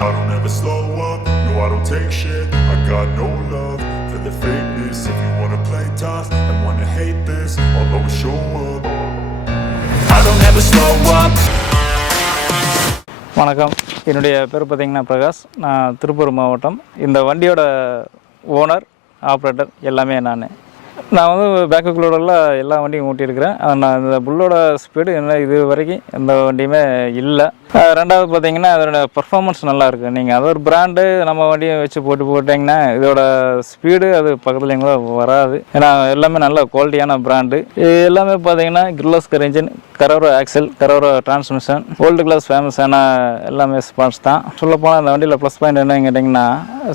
I don't ever slow up, no I don't take shit. I got no love for the fakeness. If you wanna play tough and wanna hate this, I'll always show up. I don't ever slow up. வணக்கம், என்னுடைய பேர் பார்த்தீங்கன்னா பிரகாஷ். நான் திருப்பூர் மாவட்டம். இந்த வண்டியோட owner, operator எல்லாமே நான் வந்து பேக்குக்குள்ளோட எல்லா வண்டியும் ஓட்டியிருக்கிறேன். நான் இந்த புல்லோட ஸ்பீடு என்ன இது வரைக்கும் எந்த வண்டியுமே இல்லை. ரெண்டாவது பார்த்தீங்கன்னா அதோட பர்ஃபார்மன்ஸ் நல்லாயிருக்கு. நீங்கள் அது ஒரு பிராண்டு நம்ம வண்டியை வச்சு போட்டிங்கன்னா இதோட ஸ்பீடு அது பக்கத்துலேயும் கூட வராது. ஏன்னா எல்லாமே நல்ல குவாலிட்டியான பிராண்டு. எல்லாமே பார்த்தீங்கன்னா Kirloskar engine, Carraro axle, Carraro transmission, world class ஃபேமஸான எல்லாமே ஸ்பாட்ஸ் தான். சொல்லப்போனால் அந்த வண்டியில் ப்ளஸ் பாயிண்ட் என்னன்னு கேட்டிங்கன்னா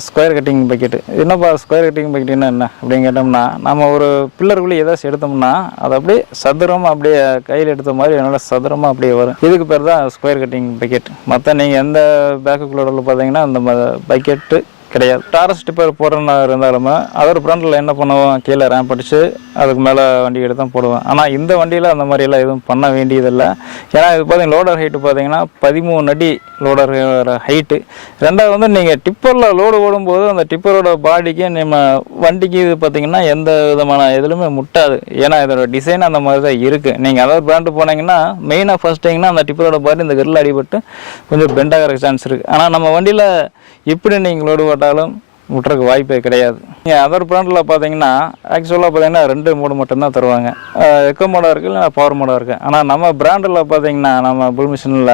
ஸ்கொயர் கட்டிங் பக்கெட்டு. என்னப்பா ஸ்கொயர் கட்டிங் பக்கெட்டுன்னா என்ன அப்படின்னு கேட்டோம்னா, நம்ம ஒரு பில்லருக்குள்ளே ஏதாச்சும் எடுத்தோம்னா அது அப்படியே சதுரமாக அப்படியே கையில் எடுத்த மாதிரி என்னால் சதுரமாக அப்படியே வரும். இதுக்கு பேர் தான் ஸ்கொயர் கட்டிங் பக்கெட். மற்ற நீங்கள் எந்த பேக்குக்குள்ளோட பார்த்தீங்கன்னா அந்த பக்கெட்டு கிடையாது. டாரஸ் டிப்பர் போடுறனா இருந்தாலுமே அதர் பிராண்டில் என்ன பண்ணுவோம், கீழே ரேம்ப் அடித்து அதுக்கு மேலே வண்டி எடுத்து தான் போடுவேன். ஆனால் இந்த வண்டியில் அந்த மாதிரியெல்லாம் எதுவும் பண்ண வேண்டியதில்லை. ஏன்னா இது பார்த்தீங்கன்னா லோடர் ஹைட்டு பார்த்தீங்கன்னா 13 அடி லோடர் ஹைட்டு. ரெண்டாவது வந்து நீங்கள் டிப்பரில் லோடு ஓடும்போது அந்த டிப்பரோட பாடிக்கு நம்ம வண்டிக்கு இது பார்த்தீங்கன்னா எந்த விதமான எதுலையுமே முட்டாது. ஏன்னா இதோட டிசைன் அந்த மாதிரி தான் இருக்குது. நீங்கள் அதர் பிராண்டு போனீங்கன்னா மெயினாக ஃபஸ்ட்டிங்கன்னா அந்த டிப்பரோட பாடி இந்த கிரில் அடிபட்டு கொஞ்சம் பெண்டாகிற சான்ஸ் இருக்குது. ஆனால் நம்ம வண்டியில் இப்படி நீங்கள் லோடு ஓட்டாலும் விட்டுறதுக்கு வாய்ப்பே கிடையாது. நீங்கள் அதர் பிராண்டில் பார்த்தீங்கன்னா ஆக்சுவலாக பார்த்தீங்கன்னா 2 மோடு மட்டும்தான் தருவாங்க. எக்கோ மோடாக இருக்குது, இல்லை பவர் மோடாக இருக்குது. ஆனால் நம்ம பிராண்டில் பார்த்தீங்கன்னா நம்ம புல் மிஷினில்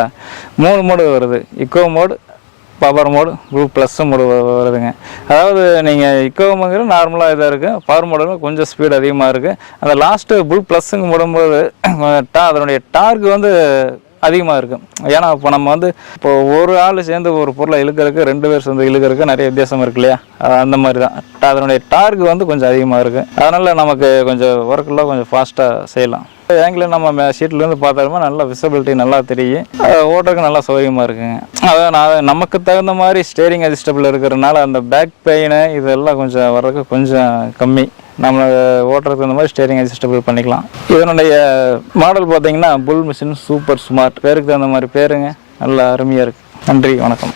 3 மோடு வருது. இக்கோ மோடு, பவர் மோடு, புல் ப்ளஸ் மோடு வருதுங்க. அதாவது நீங்கள் இக்கோ மோடு நார்மலாக இதாக இருக்குது, பவர் மோடு கொஞ்சம் ஸ்பீடு அதிகமாக இருக்குது. அந்த லாஸ்ட்டு புல் ப்ளஸ்ஸுங்க போடும்போது அதனுடைய டார்க் வந்து அதிகமாக இருக்கும். ஏன்னா இப்போ நம்ம வந்து இப்போ ஒரு ஆள் சேர்ந்து ஒரு பொருளை இழுக்கிறதுக்கு 2 பேர் சேர்ந்து இழுக்கிறதுக்கு நிறைய வித்தியாசம் இருக்கு இல்லையா, அந்த மாதிரி தான் அதனுடைய டார்க் வந்து கொஞ்சம் அதிகமாக இருக்குது. அதனால் நமக்கு கொஞ்சம் ஒர்க்கெல்லாம் கொஞ்சம் ஃபாஸ்ட்டாக செய்யலாம். ஆங்கிள் நம்ம சீட்லேருந்து பார்த்தாலுமே நல்லா விசிபிலிட்டி நல்லா தெரியும், ஓட்டுறதுக்கு நல்லா சௌகரியமாக இருக்குங்க. அதான் நமக்கு தகுந்த மாதிரி ஸ்டேரிங் அட்ஜஸ்டபிள் இருக்கிறதுனால அந்த பேக் பெயின் இதெல்லாம் கொஞ்சம் வர்றதுக்கு கொஞ்சம் கம்மி. நம்ம ஓட்டுறதுக்கு இந்த மாதிரி ஸ்டேரிங் அட்ஜஸ்டபிள் பண்ணிக்கலாம். இதனுடைய மாடல் பார்த்தீங்கன்னா புல் மிஷின் சூப்பர் ஸ்மார்ட். பேருக்கு தகுந்த மாதிரி பேருங்க, நல்லா அருமையாக இருக்குது. நன்றி, வணக்கம்.